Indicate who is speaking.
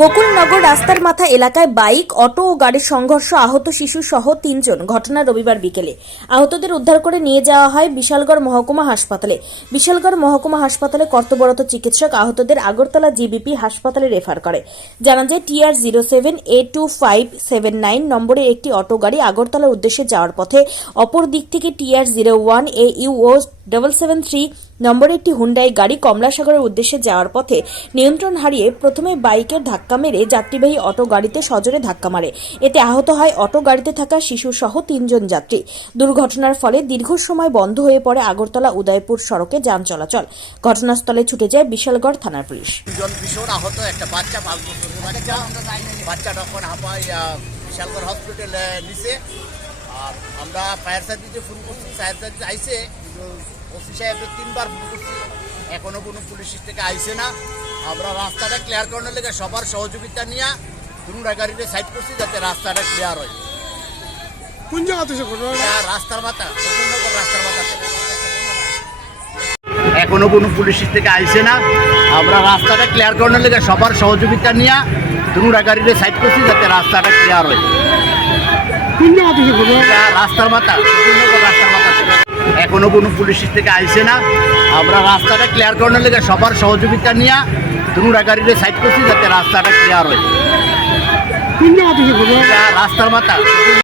Speaker 1: গোকুলনগর রাস্তার মাথা এলাকায় বাইক, অটো ও গাড়ির সংঘর্ষ, আহত শিশু সহ তিনজন। ঘটনা রবিবার বিকেলে। আহতদের উদ্ধার করে নিয়ে যাওয়া হয় বিশালগড় মহকুমা হাসপাতালে। বিশালগড় মহকুমা হাসপাতালে কর্তব্যরত চিকিৎসক আহতদের আগরতলা জিবিপি হাসপাতালে রেফার করে। জানা যায় TR zero seven, A two five seven nine নম্বরের একটি অটো গাড়ি আগরতলার উদ্দেশ্যে যাওয়ার পথে, অপর দিক থেকে TR zero one, A U O double seven three নম্বরের একটি হুন্ডাই গাড়ি কমলাসাগরের উদ্দেশ্যে যাওয়ার পথে নিয়ন্ত্রণ হারিয়ে প্রথমে বাইকের ধাক্কা মেরে যাত্রীবাহী অটো গাড়িতে সজোরে ধাক্কা মারে। এতে আহত হয় অটো গাড়িতে থাকা শিশু সহ তিনজন যাত্রী। দুর্ঘটনার ফলে দীর্ঘ সময় বন্ধ হয়ে পড়ে আগরতলা উদয়পুর সড়কে যান চলাচল। ঘটনাস্থলে ছুটে যায় বিশালগড় থানার পুলিশ।
Speaker 2: আহত একটা বাচ্চা বাচ্চা বাচ্চা তখন বিশালগড় হসপিটালে নিছে। আর আমরা ফায়ার সার্ভিসে ফোন করছি। ফায়ার সার্ভিস আইসে ওসি সাহেবকে তিনবার ফোন করছি। এখনও কোনো পুলিশ থেকে আইসে না। আমরা রাস্তাটা ক্লিয়ার করানোর লেগে সবার সহযোগিতা নিয়ে দুটা গাড়িতে সাইড করছি যাতে রাস্তাটা ক্লিয়ার হয়।
Speaker 3: কোন জায়গা থেকে
Speaker 2: রাস্তার মাথা রাস্তার এখনও কোনো পুলিশ থেকে আইসে না। আমরা রাস্তাটা ক্লিয়ার করানোর লেগে সবার সহযোগিতা নিয়ে দুটা গাড়িতে সাইড করছি যাতে রাস্তাটা ক্লিয়ার হয়।
Speaker 3: কোন জায়গা থেকে
Speaker 2: রাস্তার মাথা রাস্তার মাথা। এখনও কোনো পুলিশ থেকে আইসে না। আমরা রাস্তাটা ক্লিয়ার করানোর লেগে সবার সহযোগিতা নিয়ে দুটা গাড়িতে সাইড করছি যাতে রাস্তাটা ক্লিয়ার হয়।
Speaker 3: কোন
Speaker 2: রাস্তার মাথা।